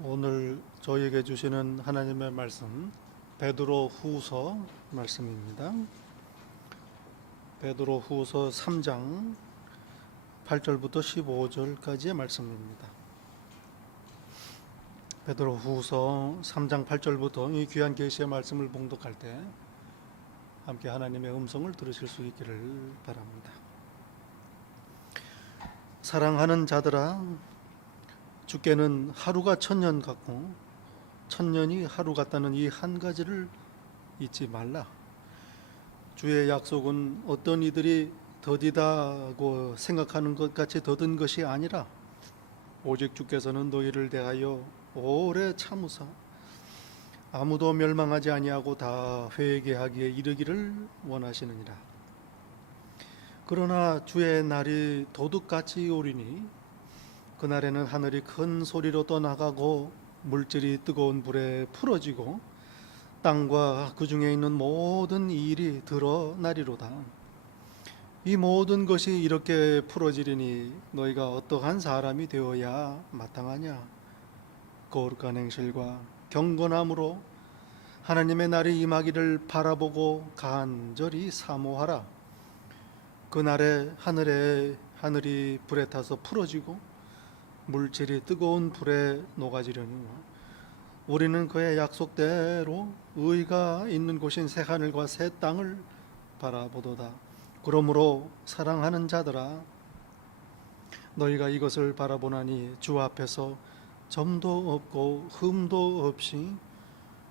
오늘 저희에게 주시는 하나님의 말씀 베드로 후서 말씀입니다. 베드로 후서 3장 8절부터 15절까지의 말씀입니다. 베드로 후서 3장 8절부터 이 귀한 계시의 말씀을 봉독할 때 함께 하나님의 음성을 들으실 수 있기를 바랍니다. 사랑하는 자들아, 주께는 하루가 천년 같고 천년이 하루 같다는 이 한 가지를 잊지 말라. 주의 약속은 어떤 이들이 더디다고 생각하는 것 같이 더딘 것이 아니라 오직 주께서는 너희를 대하여 오래 참으사 아무도 멸망하지 아니하고 다 회개하기에 이르기를 원하시느니라. 그러나 주의 날이 도둑같이 오리니 그날에는 하늘이 큰 소리로 떠나가고 물질이 뜨거운 불에 풀어지고 땅과 그 중에 있는 모든 일이 드러나리로다. 이 모든 것이 이렇게 풀어지리니 너희가 어떠한 사람이 되어야 마땅하냐? 거룩한 행실과 경건함으로 하나님의 날이 임하기를 바라보고 간절히 사모하라. 그날에 하늘이 불에 타서 풀어지고 물질이 뜨거운 불에 녹아지려니 우리는 그의 약속대로 의가 있는 곳인 새 하늘과 새 땅을 바라보도다. 그러므로 사랑하는 자들아, 너희가 이것을 바라보나니 주 앞에서 점도 없고 흠도 없이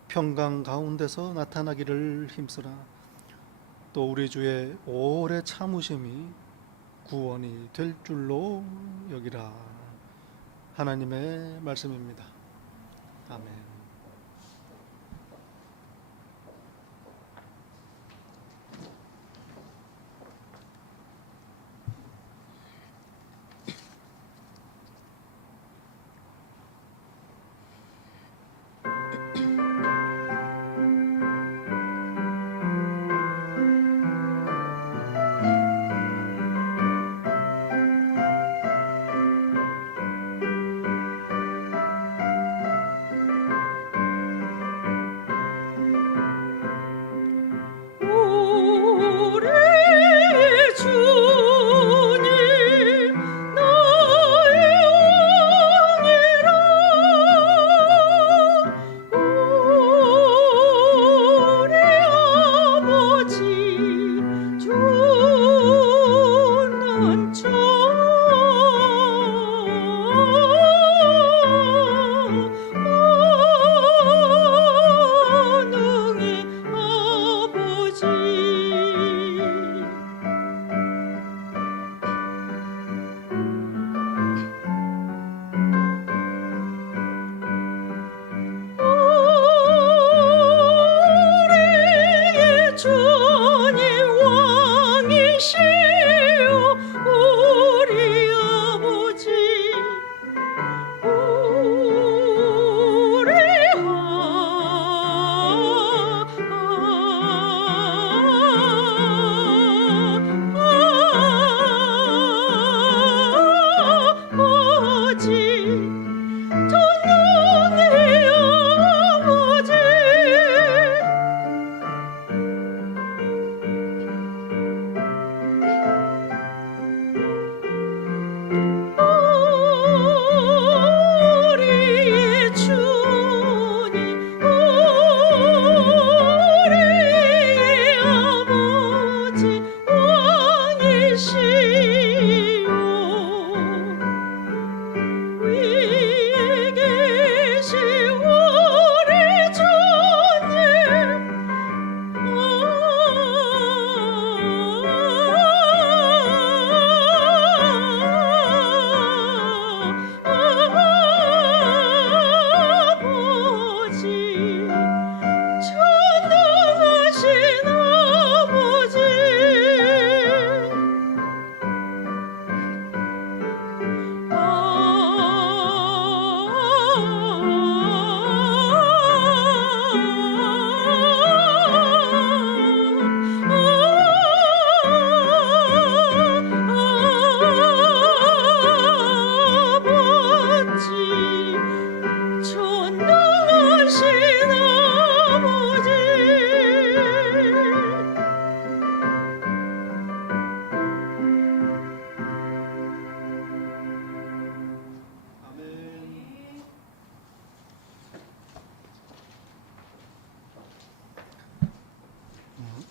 평강 가운데서 나타나기를 힘쓰라. 또 우리 주의 오래 참으심이 구원이 될 줄로 여기라. 하나님의 말씀입니다. 아멘.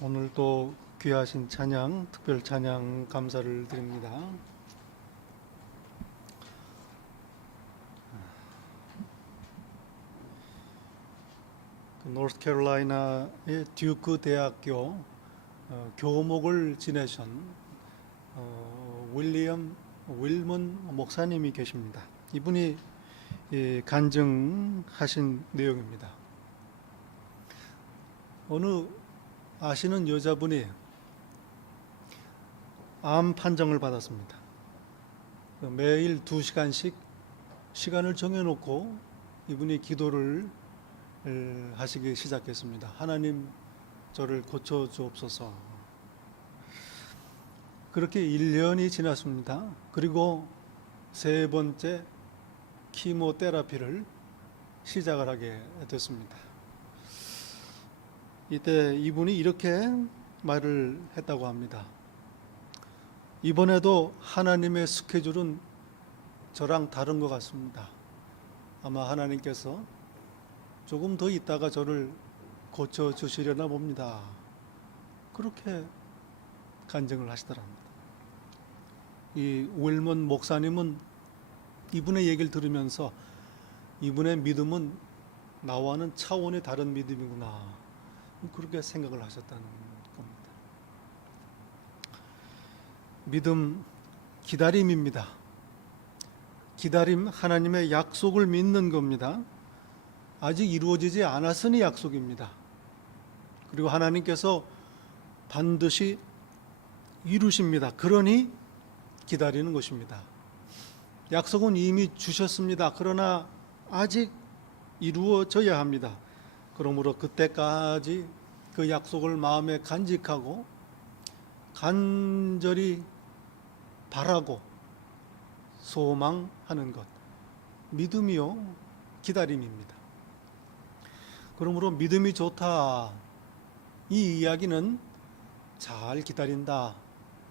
오늘도 귀하신 찬양, 특별 찬양 감사를 드립니다. 노스캐롤라이나의 듀크 대학교 교목을 지내신 윌먼 목사님이 계십니다. 이분이 간증하신 내용입니다. 어느 아시는 여자분이 암 판정을 받았습니다. 매일 2시간씩 시간을 정해놓고 이분이 기도를 하시기 시작했습니다. 하나님, 저를 고쳐주옵소서. 그렇게 1년이 지났습니다. 그리고 3번째 키모테라피를 시작을 하게 됐습니다. 이때 이분이 이렇게 말을 했다고 합니다. 이번에도 하나님의 스케줄은 저랑 다른 것 같습니다. 아마 하나님께서 조금 더 있다가 저를 고쳐주시려나 봅니다. 그렇게 간증을 하시더랍니다. 이 윌먼 목사님은 이분의 얘기를 들으면서 이분의 믿음은 나와는 차원의 다른 믿음이구나, 그렇게 생각을 하셨다는 겁니다. 믿음, 기다림입니다. 기다림, 하나님의 약속을 믿는 겁니다. 아직 이루어지지 않았으니 약속입니다. 그리고 하나님께서 반드시 이루십니다. 그러니 기다리는 것입니다. 약속은 이미 주셨습니다. 그러나 아직 이루어져야 합니다. 그러므로 그때까지 그 약속을 마음에 간직하고 간절히 바라고 소망하는 것, 믿음이요 기다림입니다. 그러므로 믿음이 좋다, 이 이야기는 잘 기다린다,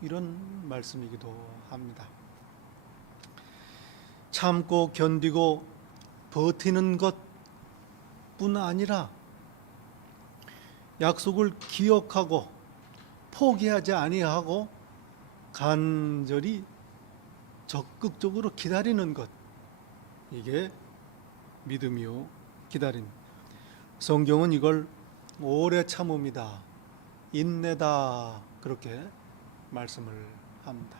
이런 말씀이기도 합니다. 참고 견디고 버티는 것뿐 아니라 약속을 기억하고 포기하지 아니하고 간절히 적극적으로 기다리는 것, 이게 믿음이요 기다림. 성경은 이걸 오래 참음이다, 인내다, 그렇게 말씀을 합니다.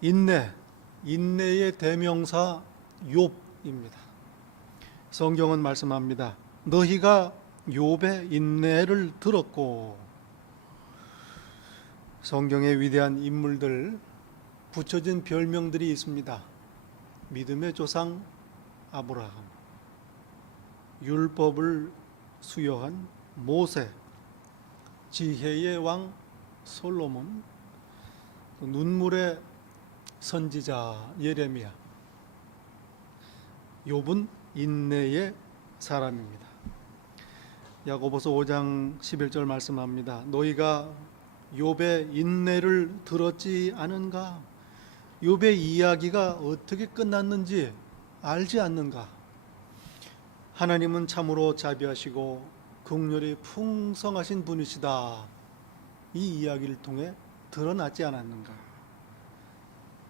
인내의 대명사 욥입니다. 성경은 말씀합니다. 너희가 욥의 인내를 들었고. 성경의 위대한 인물들 붙여진 별명들이 있습니다. 믿음의 조상 아브라함, 율법을 수여한 모세, 지혜의 왕 솔로몬, 눈물의 선지자 예레미야. 욥은 인내의 사람입니다. 야고보서 5장 11절 말씀합니다. 너희가 욥의 인내를 들었지 않은가? 욥의 이야기가 어떻게 끝났는지 알지 않는가? 하나님은 참으로 자비하시고 긍휼이 풍성하신 분이시다, 이 이야기를 통해 드러나지 않았는가?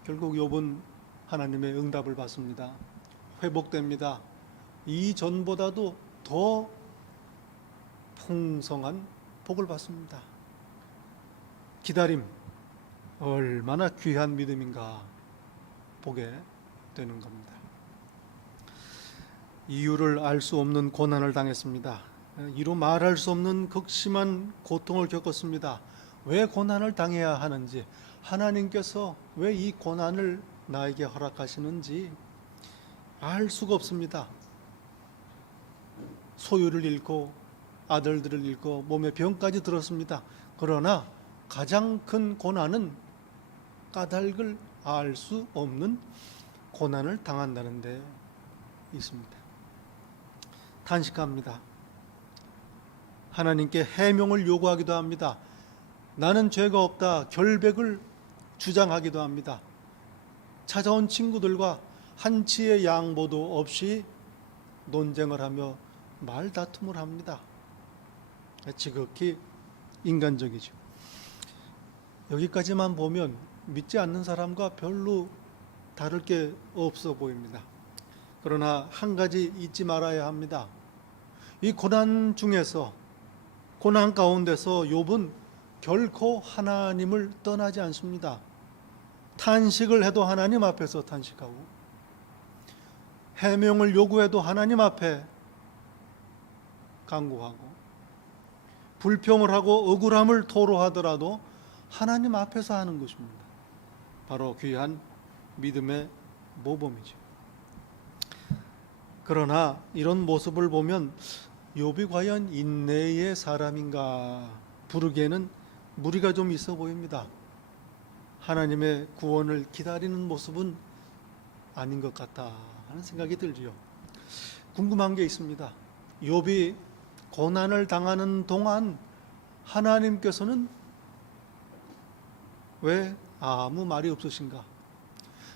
결국 욥은 하나님의 응답을 받습니다. 회복됩니다. 이전보다도 더 풍성한 복을 받습니다. 기다림, 얼마나 귀한 믿음인가 보게 되는 겁니다. 이유를 알 수 없는 고난을 당했습니다. 이루 말할 수 없는 극심한 고통을 겪었습니다. 왜 고난을 당해야 하는지, 하나님께서 왜 이 고난을 나에게 허락하시는지 알 수가 없습니다. 소유를 잃고 아들들을 잃고 몸에 병까지 들었습니다. 그러나 가장 큰 고난은 까닭을 알 수 없는 고난을 당한다는 데 있습니다. 탄식합니다. 하나님께 해명을 요구하기도 합니다. 나는 죄가 없다, 결백을 주장하기도 합니다. 찾아온 친구들과 한치의 양보도 없이 논쟁을 하며 말다툼을 합니다. 지극히 인간적이죠. 여기까지만 보면 믿지 않는 사람과 별로 다를 게 없어 보입니다. 그러나 한 가지 잊지 말아야 합니다. 이 고난 중에서, 고난 가운데서 욥은 결코 하나님을 떠나지 않습니다. 탄식을 해도 하나님 앞에서 탄식하고, 해명을 요구해도 하나님 앞에 간구하고, 불평을 하고 억울함을 토로하더라도 하나님 앞에서 하는 것입니다. 바로 귀한 믿음의 모범이죠. 그러나 이런 모습을 보면 욥이 과연 인내의 사람인가 부르기에는 무리가 좀 있어 보입니다. 하나님의 구원을 기다리는 모습은 아닌 것 같다 하는 생각이 들지요. 궁금한 게 있습니다. 욥이 고난을 당하는 동안 하나님께서는 왜 아무 말이 없으신가?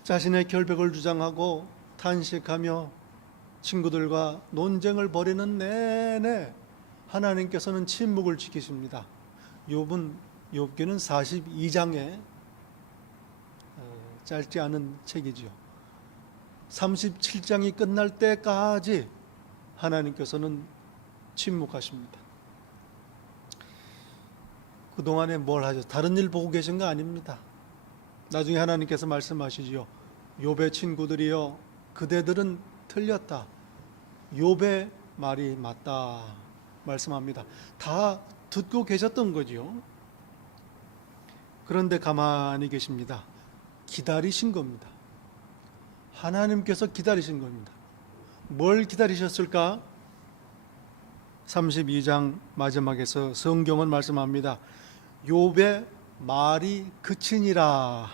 자신의 결백을 주장하고 탄식하며 친구들과 논쟁을 벌이는 내내 하나님께서는 침묵을 지키십니다. 욥기는 42장에 짧지 않은 책이지요. 37장이 끝날 때까지 하나님께서는 침묵하십니다. 그동안에 뭘 하죠? 다른 일 보고 계신 거 아닙니다. 나중에 하나님께서 말씀하시지요. 욥의 친구들이여, 그대들은 틀렸다. 욥의 말이 맞다 말씀합니다. 다 듣고 계셨던 거지요. 그런데 가만히 계십니다. 기다리신 겁니다. 하나님께서 기다리신 겁니다. 뭘 기다리셨을까? 32장 마지막에서 성경은 말씀합니다. 욥의 말이 그치니라.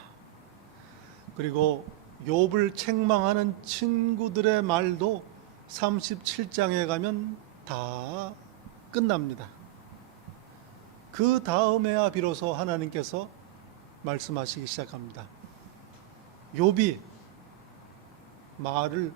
그리고 욥을 책망하는 친구들의 말도 37장에 가면 다 끝납니다. 그 다음에야 비로소 하나님께서 말씀하시기 시작합니다. 욥이 말을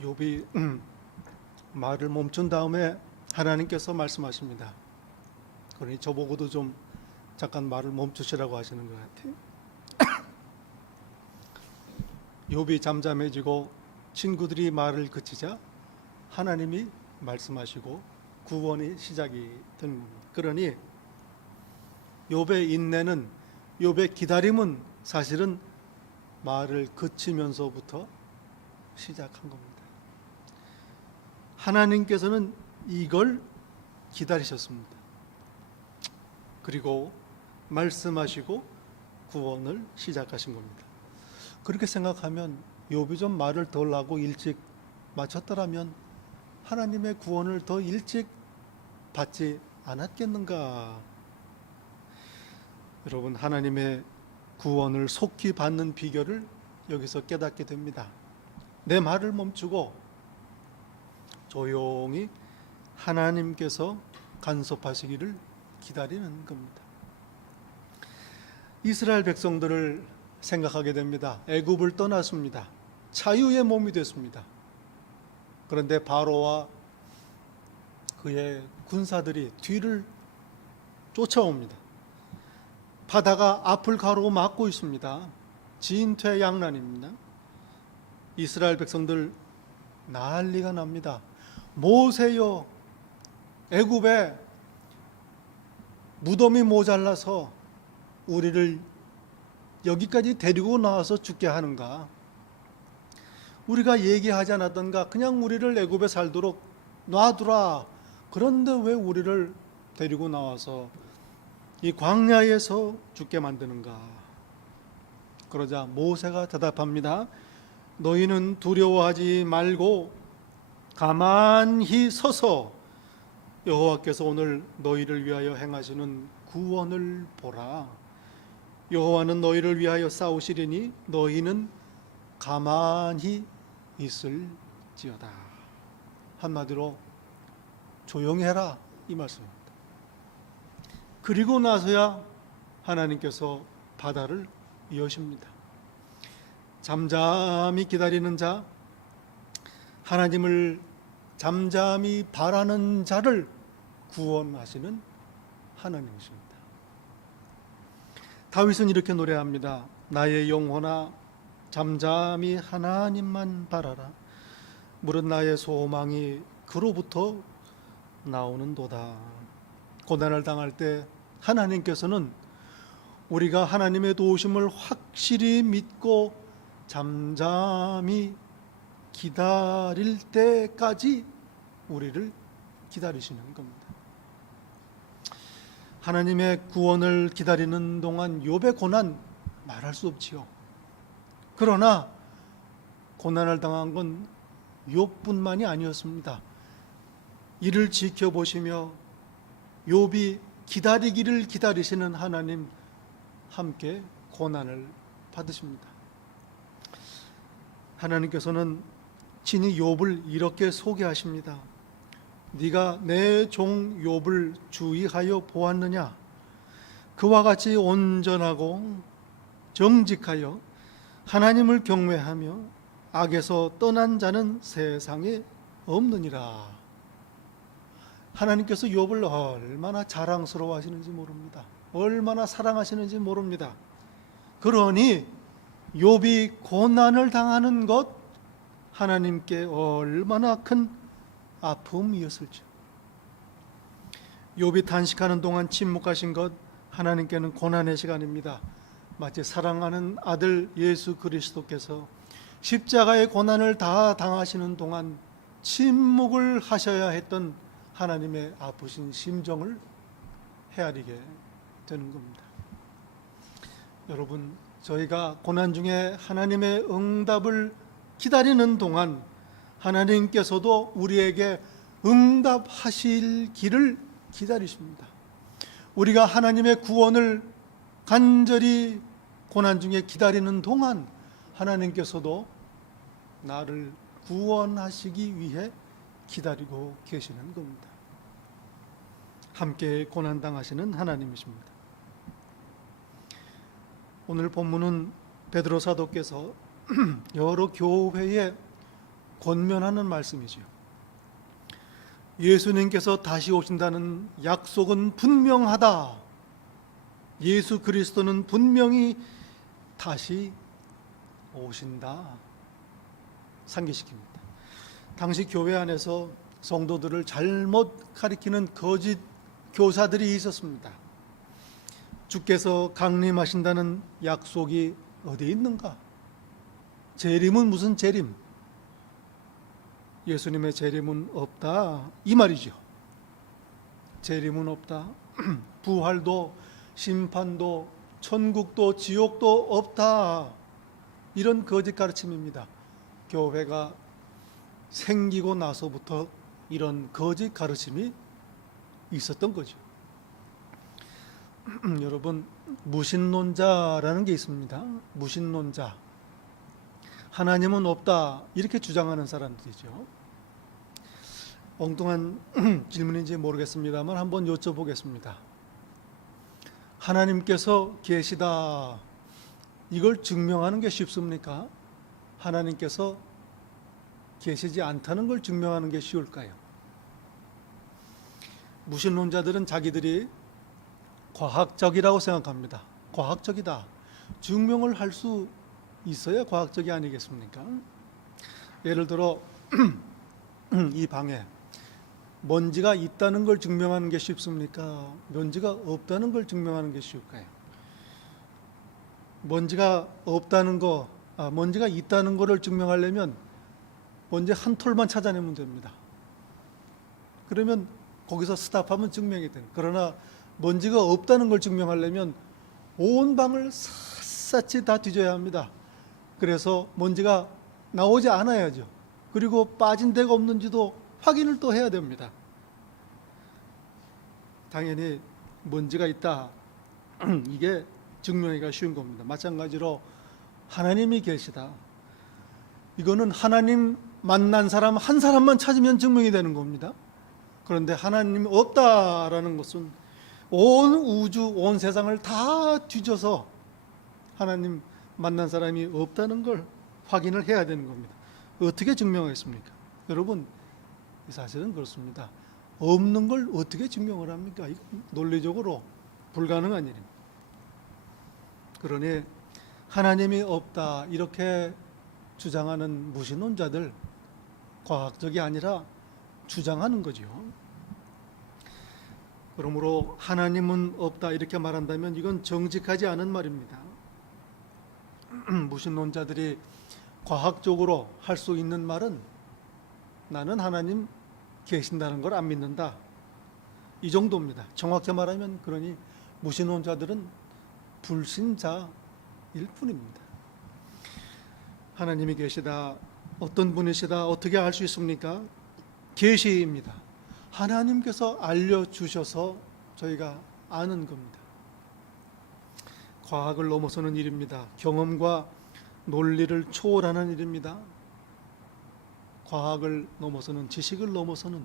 욥이 말을 멈춘 다음에 하나님께서 말씀하십니다. 그러니 저보고도 좀 잠깐 말을 멈추시라고 하시는 것 같아요. 욥이 잠잠해지고 친구들이 말을 그치자 하나님이 말씀하시고 구원이 시작이 되는 겁니다. 그러니 욥의 인내는, 욥의 기다림은 사실은 말을 그치면서부터 시작한 겁니다. 하나님께서는 이걸 기다리셨습니다. 그리고 말씀하시고 구원을 시작하신 겁니다. 그렇게 생각하면 욥이 좀 말을 덜 하고 일찍 마쳤더라면 하나님의 구원을 더 일찍 받지 않았겠는가? 여러분, 하나님의 구원을 속히 받는 비결을 여기서 깨닫게 됩니다. 내 말을 멈추고 조용히 하나님께서 간섭하시기를 기다리는 겁니다. 이스라엘 백성들을 생각하게 됩니다. 애굽을 떠났습니다. 자유의 몸이 됐습니다. 그런데 바로와 그의 군사들이 뒤를 쫓아옵니다. 바다가 앞을 가로고 막고 있습니다. 진퇴양난입니다. 이스라엘 백성들 난리가 납니다. 모세여, 애굽에 무덤이 모자라서 우리를 여기까지 데리고 나와서 죽게 하는가? 우리가 얘기하지 않았던가? 그냥 우리를 애굽에 살도록 놔두라. 그런데 왜 우리를 데리고 나와서 이 광야에서 죽게 만드는가? 그러자 모세가 대답합니다. 너희는 두려워하지 말고 가만히 서서 여호와께서 오늘 너희를 위하여 행하시는 구원을 보라. 여호와는 너희를 위하여 싸우시리니 너희는 가만히 있을지어다. 한마디로 조용히 해라, 이 말씀입니다. 그리고 나서야 하나님께서 바다를 여십니다. 잠잠히 기다리는 자, 하나님을 잠잠히 바라는 자를 구원하시는 하나님이십니다. 다윗은 이렇게 노래합니다. 나의 영혼아 잠잠히 하나님만 바라라. 무릇 나의 소망이 그로부터 나오는도다. 고난을 당할 때 하나님께서는 우리가 하나님의 도우심을 확실히 믿고 잠잠히 기다릴 때까지 우리를 기다리시는 겁니다. 하나님의 구원을 기다리는 동안 욥의 고난 말할 수 없지요. 그러나 고난을 당한 건 욥뿐만이 아니었습니다. 이를 지켜보시며 욥이 기다리기를 기다리시는 하나님 함께 고난을 받으십니다. 하나님께서는 친히 욥을 이렇게 소개하십니다. 네가 내 종 욥을 주의하여 보았느냐? 그와 같이 온전하고 정직하여 하나님을 경외하며 악에서 떠난 자는 세상에 없느니라. 하나님께서 욥을 얼마나 자랑스러워 하시는지 모릅니다. 얼마나 사랑하시는지 모릅니다. 그러니 욥이 고난을 당하는 것 하나님께 얼마나 큰 아픔이었을지. 욥이 단식하는 동안 침묵하신 것 하나님께는 고난의 시간입니다. 마치 사랑하는 아들 예수 그리스도께서 십자가의 고난을 다 당하시는 동안 침묵을 하셔야 했던 하나님의 아프신 심정을 헤아리게 되는 겁니다. 여러분, 저희가 고난 중에 하나님의 응답을 기다리는 동안 하나님께서도 우리에게 응답하실 길을 기다리십니다. 우리가 하나님의 구원을 간절히 고난 중에 기다리는 동안 하나님께서도 나를 구원하시기 위해 기다리고 계시는 겁니다. 함께 고난당하시는 하나님이십니다. 오늘 본문은 베드로 사도께서 여러 교회에 권면하는 말씀이죠. 예수님께서 다시 오신다는 약속은 분명하다. 예수 그리스도는 분명히 다시 오신다. 상기시킵니다. 당시 교회 안에서 성도들을 잘못 가리키는 거짓 교사들이 있었습니다. 주께서 강림하신다는 약속이 어디 있는가? 재림은 무슨 재림? 예수님의 재림은 없다, 이 말이죠. 재림은 없다. 부활도 심판도 천국도 지옥도 없다, 이런 거짓 가르침입니다. 교회가 생기고 나서부터 이런 거짓 가르침이 있었던 거죠. 여러분, 무신론자라는 게 있습니다. 무신론자, 하나님은 없다 이렇게 주장하는 사람들이죠. 엉뚱한 질문인지 모르겠습니다만 한번 여쭤보겠습니다. 하나님께서 계시다, 이걸 증명하는 게 쉽습니까? 하나님께서 계시지 않다는 걸 증명하는 게 쉬울까요? 무신론자들은 자기들이 과학적이라고 생각합니다. 과학적이다, 증명을 할 수 있어야 과학적이 아니겠습니까? 예를 들어 이 방에 먼지가 있다는 걸 증명하는 게 쉽습니까? 먼지가 없다는 걸 증명하는 게 쉬울까요? 먼지가 없다는 거, 먼지가 있다는 거를 증명하려면 먼지 한 톨만 찾아내면 됩니다. 그러면 거기서 스탑하면 증명이 돼요. 그러나 먼지가 없다는 걸 증명하려면 온 방을 샅샅이 다 뒤져야 합니다. 그래서 먼지가 나오지 않아야죠. 그리고 빠진 데가 없는지도 확인을 또 해야 됩니다. 당연히 먼지가 있다, 이게 증명하기가 쉬운 겁니다. 마찬가지로 하나님이 계시다. 이거는 하나님 만난 사람 한 사람만 찾으면 증명이 되는 겁니다. 그런데 하나님이 없다라는 것은 온 우주, 온 세상을 다 뒤져서 하나님 만난 사람이 없다는 걸 확인을 해야 되는 겁니다. 어떻게 증명하겠습니까? 여러분, 사실은 그렇습니다. 없는 걸 어떻게 증명을 합니까? 이건 논리적으로 불가능한 일입니다. 그러니 하나님이 없다 이렇게 주장하는 무신론자들, 과학적이 아니라 주장하는 거죠. 그러므로 하나님은 없다 이렇게 말한다면 이건 정직하지 않은 말입니다. 무신론자들이 과학적으로 할 수 있는 말은 나는 하나님 계신다는 걸 안 믿는다, 이 정도입니다. 정확히 말하면 그러니 무신론자들은 불신자일 뿐입니다. 하나님이 계시다, 어떤 분이시다 어떻게 알 수 있습니까? 계시입니다. 하나님께서 알려주셔서 저희가 아는 겁니다. 과학을 넘어서는 일입니다. 경험과 논리를 초월하는 일입니다. 과학을 넘어서는, 지식을 넘어서는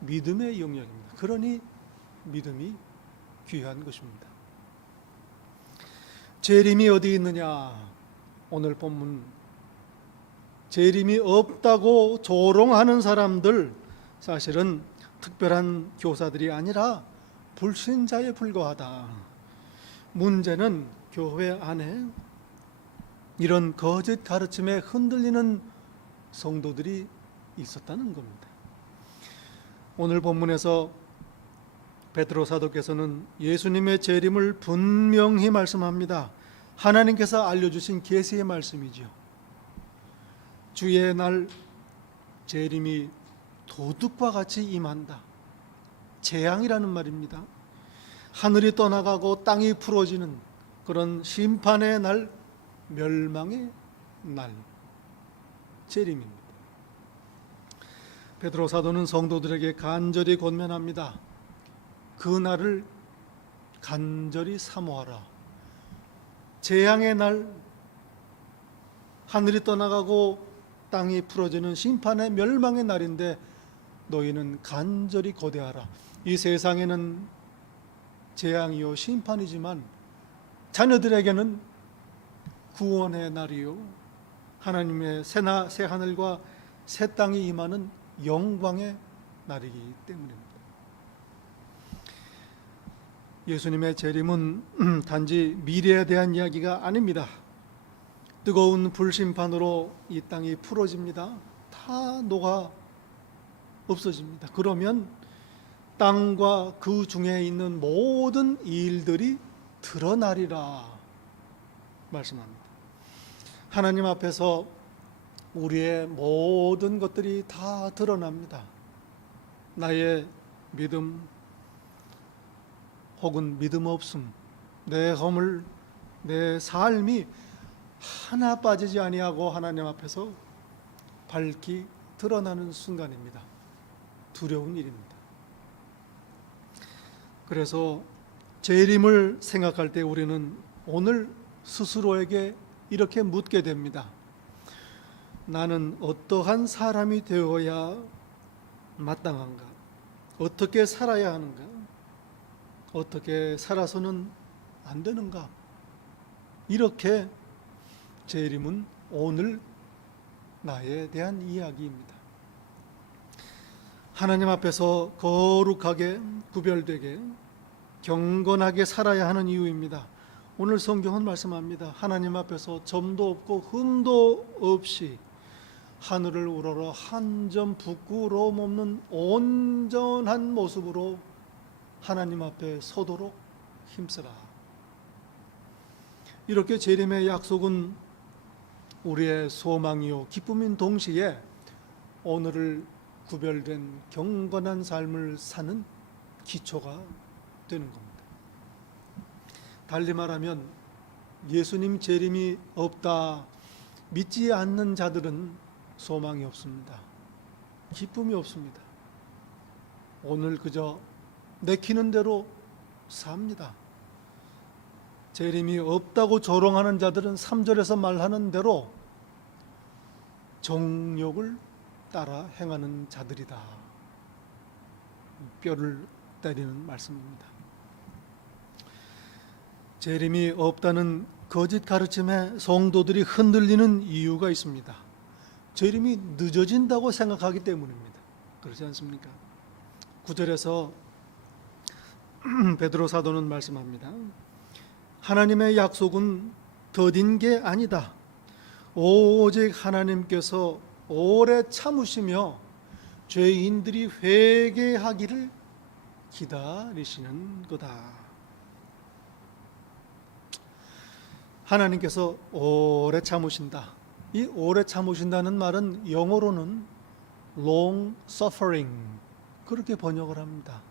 믿음의 영역입니다. 그러니 믿음이 귀한 것입니다. 재림이 어디 있느냐? 오늘 본문, 재림이 없다고 조롱하는 사람들, 사실은 특별한 교사들이 아니라 불신자에 불과하다. 문제는 교회 안에 이런 거짓 가르침에 흔들리는 성도들이 있었다는 겁니다. 오늘 본문에서 베드로 사도께서는 예수님의 재림을 분명히 말씀합니다. 하나님께서 알려주신 계시의 말씀이죠. 주의 날 재림이 도둑과 같이 임한다. 재앙이라는 말입니다. 하늘이 떠나가고 땅이 풀어지는 그런 심판의 날, 멸망의 날, 재림입니다. 베드로 사도는 성도들에게 간절히 권면합니다. 그 날을 간절히 사모하라. 재앙의 날, 하늘이 떠나가고 땅이 풀어지는 심판의 멸망의 날인데 너희는 간절히 고대하라. 이 세상에는 재앙이요 심판이지만 자녀들에게는 구원의 날이요 하나님의 새 하늘과 새 땅이 임하는 영광의 날이기 때문입니다. 예수님의 재림은 단지 미래에 대한 이야기가 아닙니다. 뜨거운 불심판으로 이 땅이 풀어집니다. 다 녹아 없어집니다. 그러면 땅과 그 중에 있는 모든 일들이 드러나리라 말씀합니다. 하나님 앞에서 우리의 모든 것들이 다 드러납니다. 나의 믿음 혹은 믿음 없음, 내 허물, 내 삶이 하나 빠지지 아니하고 하나님 앞에서 밝히 드러나는 순간입니다. 두려운 일입니다. 그래서 재림을 생각할 때 우리는 오늘 스스로에게 이렇게 묻게 됩니다. 나는 어떠한 사람이 되어야 마땅한가? 어떻게 살아야 하는가? 어떻게 살아서는 안 되는가? 이렇게 재림은 오늘 나에 대한 이야기입니다. 하나님 앞에서 거룩하게 구별되게 경건하게 살아야 하는 이유입니다. 오늘 성경은 말씀합니다. 하나님 앞에서 점도 없고 흠도 없이 하늘을 우러러 한 점 부끄러움 없는 온전한 모습으로 하나님 앞에 서도록 힘쓰라. 이렇게 재림의 약속은 우리의 소망이요 기쁨인 동시에 오늘을 구별된 경건한 삶을 사는 기초가 되는 겁니다. 달리 말하면 예수님 재림이 없다 믿지 않는 자들은 소망이 없습니다. 기쁨이 없습니다. 오늘 그저 내키는 대로 삽니다. 재림이 없다고 조롱하는 자들은 3절에서 말하는 대로 정욕을 따라 행하는 자들이다. 뼈를 때리는 말씀입니다. 재림이 없다는 거짓 가르침에 성도들이 흔들리는 이유가 있습니다. 재림이 늦어진다고 생각하기 때문입니다. 그렇지 않습니까? 9절에서 베드로 사도는 말씀합니다. 하나님의 약속은 더딘 게 아니다. 오직 하나님께서 오래 참으시며 죄인들이 회개하기를 기다리시는 거다. 하나님께서 오래 참으신다. 이 오래 참으신다는 말은 영어로는 long suffering 그렇게 번역을 합니다.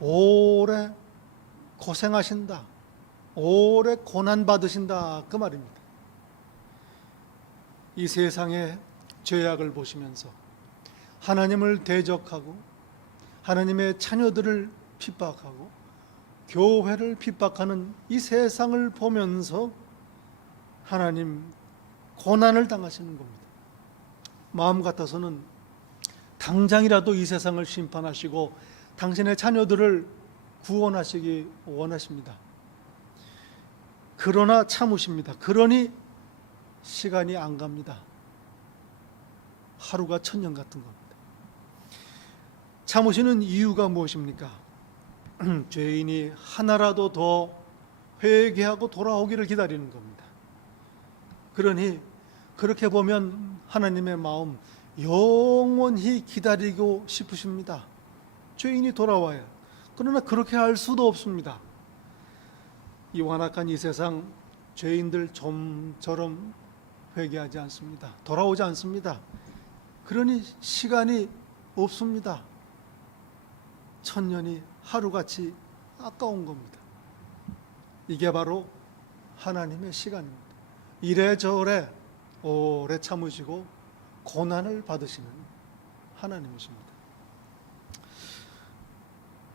오래 고생하신다. 오래 고난받으신다. 그 말입니다. 이 세상의 죄악을 보시면서 하나님을 대적하고 하나님의 자녀들을 핍박하고 교회를 핍박하는 이 세상을 보면서 하나님 고난을 당하시는 겁니다. 마음 같아서는 당장이라도 이 세상을 심판하시고 당신의 자녀들을 구원하시기 원하십니다. 그러나 참으십니다. 그러니 시간이 안 갑니다. 하루가 천년 같은 겁니다. 참으시는 이유가 무엇입니까? 죄인이 하나라도 더 회개하고 돌아오기를 기다리는 겁니다. 그러니 그렇게 보면 하나님의 마음 영원히 기다리고 싶으십니다. 죄인이 돌아와야. 그러나 그렇게 할 수도 없습니다. 이 완악한 이 세상 죄인들 좀처럼 회개하지 않습니다. 돌아오지 않습니다. 그러니 시간이 없습니다. 천년이 하루같이 아까운 겁니다. 이게 바로 하나님의 시간입니다. 이래저래 오래 참으시고 고난을 받으시는 하나님이십니다.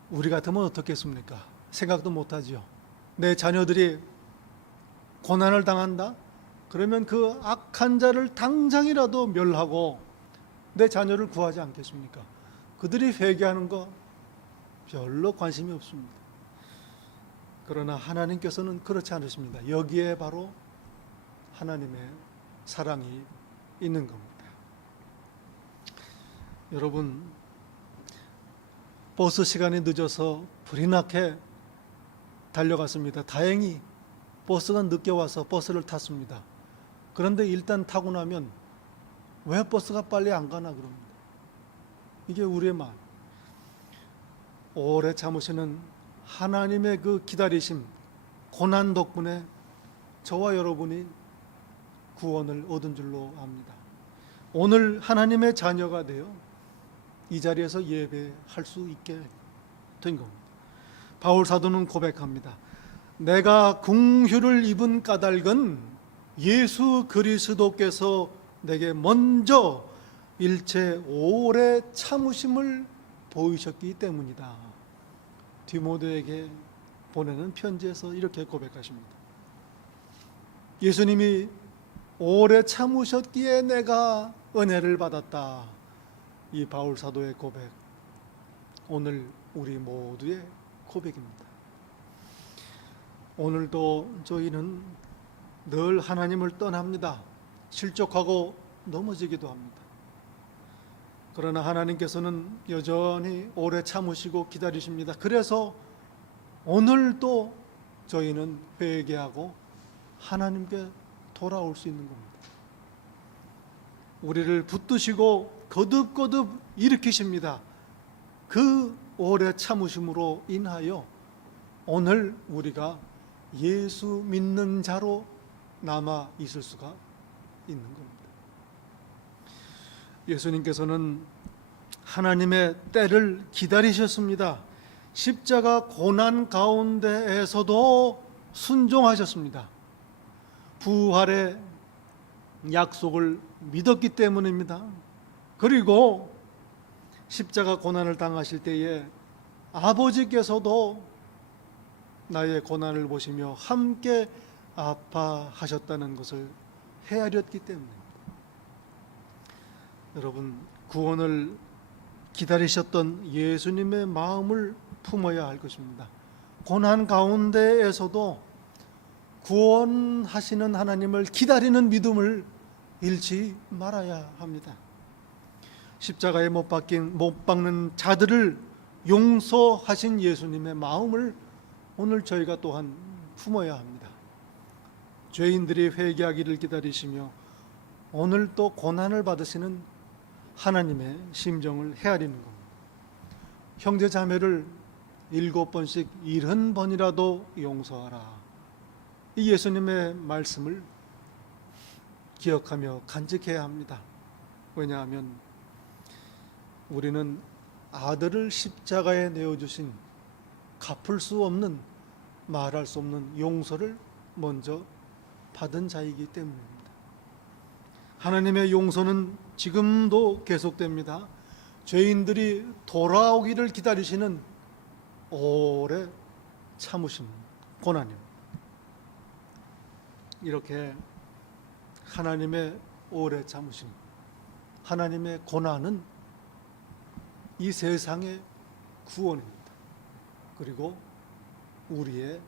우리 같으면 어떻겠습니까? 생각도 못하죠. 내 자녀들이 고난을 당한다? 그러면 그 악한 자를 당장이라도 멸하고 내 자녀를 구하지 않겠습니까? 그들이 회개하는 거 별로 관심이 없습니다. 그러나 하나님께서는 그렇지 않으십니다. 여기에 바로 하나님의 사랑이 있는 겁니다. 여러분, 버스 시간이 늦어서 불이 나게 달려갔습니다. 다행히 버스가 늦게 와서 버스를 탔습니다. 그런데 일단 타고 나면 왜 버스가 빨리 안 가나 그럽니다. 이게 우리의 마음. 오래 참으시는 하나님의 그 기다리심, 고난 덕분에 저와 여러분이 구원을 얻은 줄로 압니다. 오늘 하나님의 자녀가 되어 이 자리에서 예배할 수 있게 된 겁니다. 바울 사도는 고백합니다. 내가 긍휼을 입은 까닭은 예수 그리스도께서 내게 먼저 일체 오래 참으심을 보이셨기 때문이다. 디모데에게 보내는 편지에서 이렇게 고백하십니다. 예수님이 오래 참으셨기에 내가 은혜를 받았다. 이 바울 사도의 고백, 오늘 우리 모두의 고백입니다. 오늘도 저희는 늘 하나님을 떠납니다. 실족하고 넘어지기도 합니다. 그러나 하나님께서는 여전히 오래 참으시고 기다리십니다. 그래서 오늘도 저희는 회개하고 하나님께 돌아올 수 있는 겁니다. 우리를 붙드시고 거듭거듭 일으키십니다. 그 오래 참으심으로 인하여 오늘 우리가 예수 믿는 자로 남아 있을 수가 있는 겁니다. 예수님께서는 하나님의 때를 기다리셨습니다. 십자가 고난 가운데에서도 순종하셨습니다. 부활의 약속을 믿었기 때문입니다. 그리고 십자가 고난을 당하실 때에 아버지께서도 나의 고난을 보시며 함께 아파하셨다는 것을 헤아렸기 때문입니다. 여러분, 구원을 기다리셨던 예수님의 마음을 품어야 할 것입니다. 고난 가운데에서도 구원하시는 하나님을 기다리는 믿음을 잃지 말아야 합니다. 십자가에 못 박는 자들을 용서하신 예수님의 마음을 오늘 저희가 또한 품어야 합니다. 죄인들이 회개하기를 기다리시며 오늘 또 고난을 받으시는 하나님의 심정을 헤아리는 겁니다. 형제 자매를 7번씩 70번이라도 용서하라. 이 예수님의 말씀을 기억하며 간직해야 합니다. 왜냐하면 우리는 아들을 십자가에 내어주신 갚을 수 없는, 말할 수 없는 용서를 먼저 받은 자이기 때문입니다. 하나님의 용서는 지금도 계속됩니다. 죄인들이 돌아오기를 기다리시는 오래 참으심, 고난입니다. 이렇게 하나님의 오래 참으심, 하나님의 고난은 이 세상의 구원입니다. 그리고 우리의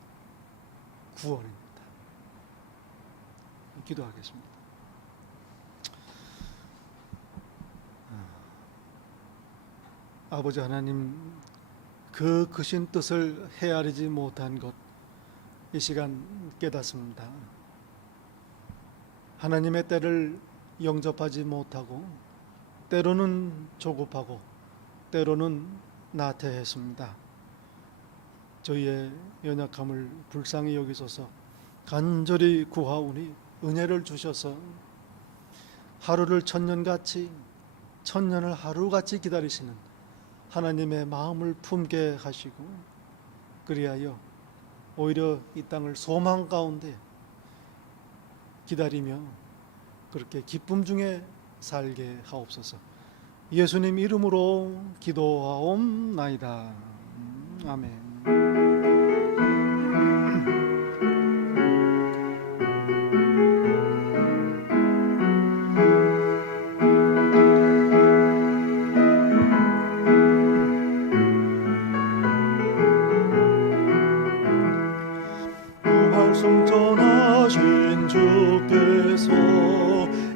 구원입니다. 기도하겠습니다. 아버지 하나님, 그 크신 뜻을 헤아리지 못한 것, 이 시간 깨닫습니다. 하나님의 때를 영접하지 못하고 때로는 조급하고 때로는 나태했습니다. 저희의 연약함을 불쌍히 여기소서. 간절히 구하오니 은혜를 주셔서 하루를 천년같이, 천년을 하루같이 기다리시는 하나님의 마음을 품게 하시고, 그리하여 오히려 이 땅을 소망 가운데 기다리며 그렇게 기쁨 중에 살게 하옵소서. 예수님 이름으로 기도하옵나이다. 아멘. 승천하신 주께서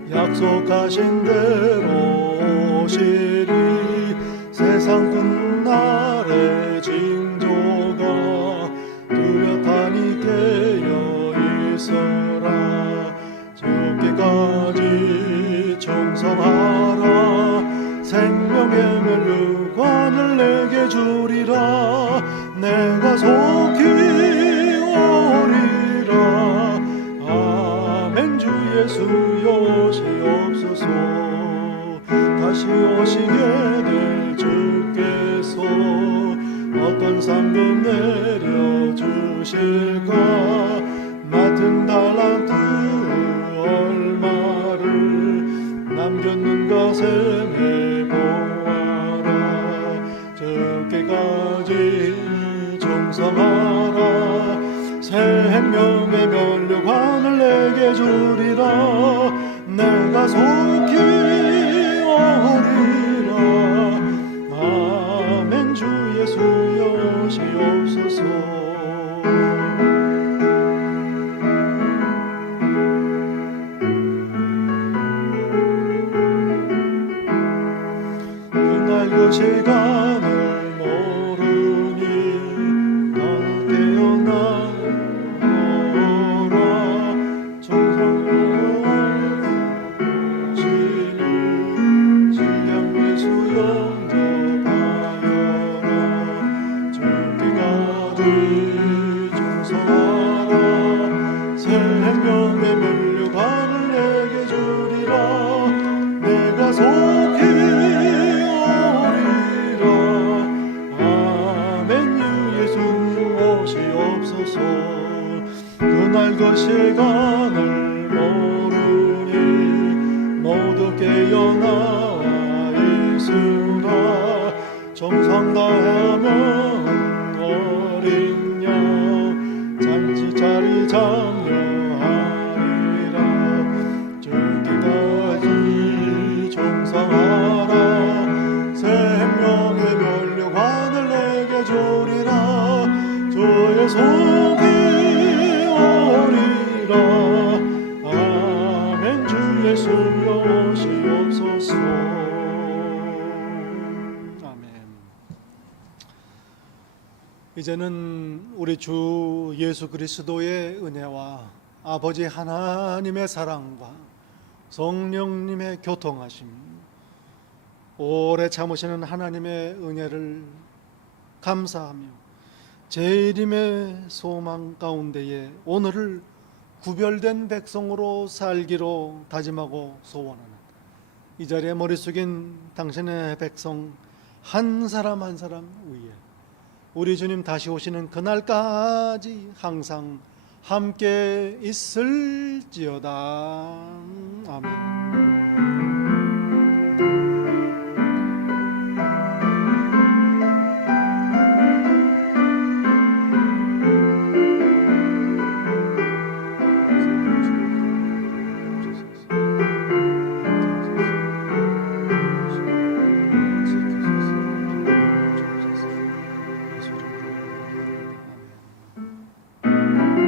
약속하신 대로 오시리. 세상 끝날에 징조가 뚜렷하니 깨어 있어라. 주께까지 충성하라. 생명의 면류관을 내게 주리라. 내가 속히 아멘. 주 예수 오시옵소서. 다시 오시게 될 주께서 어떤 상급 내려주실까. 맡은 달란트 얼마를 남겼는가 생해보아라. 주께까지 충성하라. 생명의 면류관을 내게 주리라. 내가 속히 오리라. 아멘. 주 예수 오시옵소서. 그날 그 시간을 모르니 너는 깨어나 생명의 면류관을 내게 주리라. 내가 속히 오리라. 이제는 우리 주 예수 그리스도의 은혜와 아버지 하나님의 사랑과 성령님의 교통하심, 오래 참으시는 하나님의 은혜를 감사하며 재림의 소망 가운데에 오늘을 구별된 백성으로 살기로 다짐하고 소원하는 이 자리에 머리 숙인 당신의 백성 한 사람 한 사람 위에 우리 주님 다시 오시는 그날까지 항상 함께 있을지어다. 아멘.